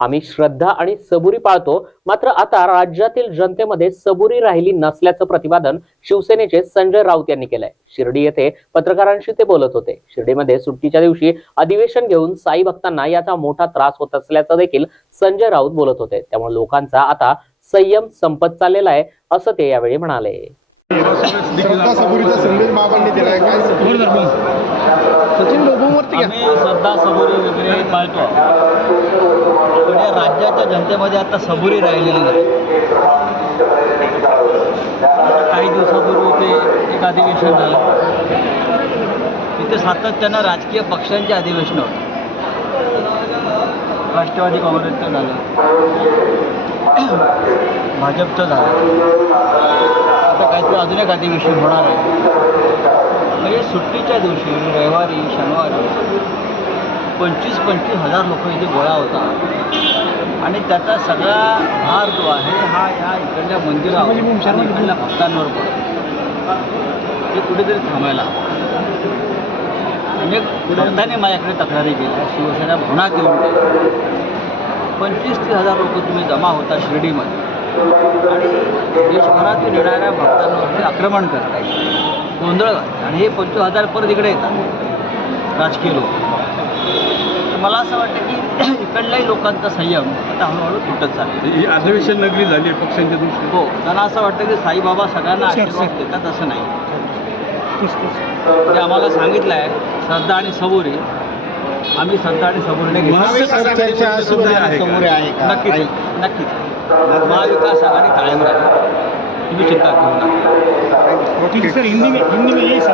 आम्ही श्रद्धा आणि सबुरी पाळतो, मात्र आता राज्यातील जनतेमध्ये सबुरी राहिली नसल्याचं प्रतिपादन शिवसेनेचे संजय राऊत यांनी केलंय। शिर्डी येथे पत्रकारांशी ते बोलत होते। शिर्डीमध्ये सुट्टीच्या दिवशी अधिवेशन घेऊन साई भक्तांना याचा मोठा त्रास होत असल्याचं देखील संजय राऊत बोलत होते। त्यामुळे लोकांचा आता संयम संपत चाललेला आहे असं ते यावेळी म्हणाले। श्रद्धा सबुरीचा संदेश बाबांनी दिलाय काय? सचिन डोबूवरती आम्ही श्रद्धा सबुरी वगैरे पाळतो, पण या राज्याच्या जनतेमध्ये आता सबुरी राहिलेली नाही। काही दिवसापूर्वी इथे एक अधिवेशन झालं, तिथे सातत्यानं राजकीय पक्षांची अधिवेशन होतं। राष्ट्रवादी काँग्रेसचं झालं, भाजपचं झालं, आता काहीतरी अजून एक अधिवेशन होणार आहे। म्हणजे सुट्टीच्या दिवशी रविवारी शनिवारी 25-25 हजार लोक इथे गोळा होतात आणि त्याचा सगळा भार जो आहे हा या इकडल्या मंदिरावर आणि इकडल्या भक्तांवर पडतो। हे कुठेतरी थांबायला अनेक भक्तांनी माझ्याकडे तक्रारी केल्या, शिवसेना भवनात येऊन गेल्या। 25-30 हजार लोक तुम्ही जमा होता शिर्डीमध्ये आणि देशभरातून येणाऱ्या भक्तांवरती आक्रमण करताय, गोंधळ घालतात आणि हे 25 हजार परत इकडे येतात राजकीय लोक। मला असं वाटतं की इकडल्याही लोकांचा संयम आता हळूहळू तुटत चालला। ही अधिवेशन नगरी झाली आहे पक्षांच्या दृष्टीने। हो, त्यांना असं वाटतं की साईबाबा सगळ्यांना आशीर्वाद देतात, असं नाही। ते आम्हाला सांगितलं आहे श्रद्धा आणि सबुरी, आम्ही श्रद्धा आणि सबुरीने घेतली। नक्कीच नक्कीच महाविकास आघाडी कायम राहील, तुम्ही चिंता करू नका।